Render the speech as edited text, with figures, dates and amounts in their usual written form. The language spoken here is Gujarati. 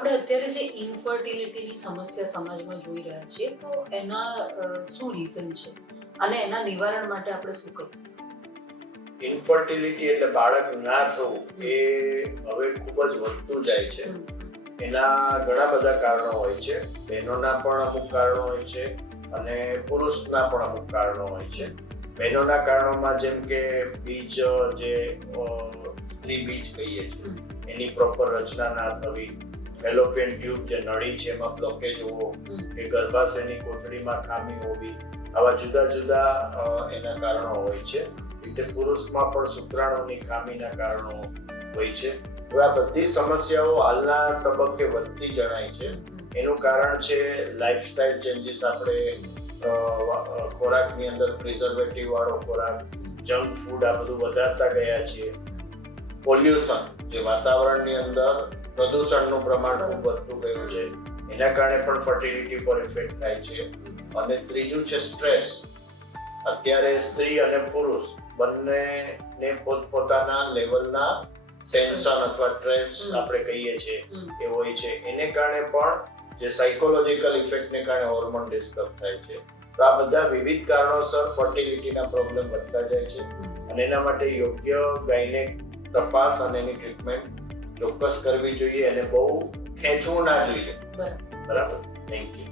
આપણે અત્યારે જે ઇન્ફર્ટિલિટીની સમસ્યા સમાજમાં જોઈ રહ્યા છીએ તો એના શું રીઝન છે અને એના નિવારણ માટે આપણે શું કરીશું? ઇન્ફર્ટિલિટી એટલે બાળક ના થવું એ હવે ખૂબ જ વધતું જાય છે. એના ઘણા બધા કારણો હોય છે. બહેનોના પણ અમુક કારણો હોય છે અને પુરુષના પણ અમુક કારણો હોય છે. બહેનોના કારણોમાં જેમ કે બીજ જે સ્ત્રી બીજ કહીએ છીએ એની પ્રોપર રચના ના થવી, ફેલોપિયન ટ્યુબ જે નળી છે એમાં બ્લોકેજ હોવો કે ગર્ભાશયની કોથળીમાં ખામી હોવી, આવા જુદા જુદા એના કારણો હોય છે. એટલે પુરુષમાં પણ શુક્રાણુની ખામીના કારણો હોય છે. હવે આ બધી સમસ્યાઓ હાલના તબક્કે વધતી જણાય છે. એનું કારણ છે લાઇફસ્ટાઇલ ચેન્જીસ. આપણે ખોરાકની અંદર પ્રિઝર્વેટિવ વાળો ખોરાક, જંક ફૂડ આ બધું વધારતા ગયા છીએ. પોલ્યુશન, જે વાતાવરણની અંદર પ્રદૂષણનું પ્રમાણ ખૂબ વધતું ગયું છે, એના કારણે પણ ફર્ટિલિટી પર ઇફેક્ટ થાય છે. અને ત્રીજું છે સ્ટ્રેસ. અત્યારે સ્ત્રી અને પુરુષ બંનેને પોતપોતાના લેવલના ટેન્શન અથવા સ્ટ્રેસ આપણે કહીએ છીએ એ હોય છે. એને કારણે પણ જે સાયકોલોજીકલ ઇફેક્ટને કારણે હોર્મોન ડિસ્ટર્બ થાય છે. તો આ બધા વિવિધ કારણોસર ફર્ટિલિટીના પ્રોબ્લેમ વધતા જાય છે અને એના માટે યોગ્ય ગાયનેક તપાસ અને એની ટ્રીટમેન્ટ ચોક્કસ કરવી જોઈએ અને બહુ ખેંચવું ના જોઈએ. બરાબર. Thank you.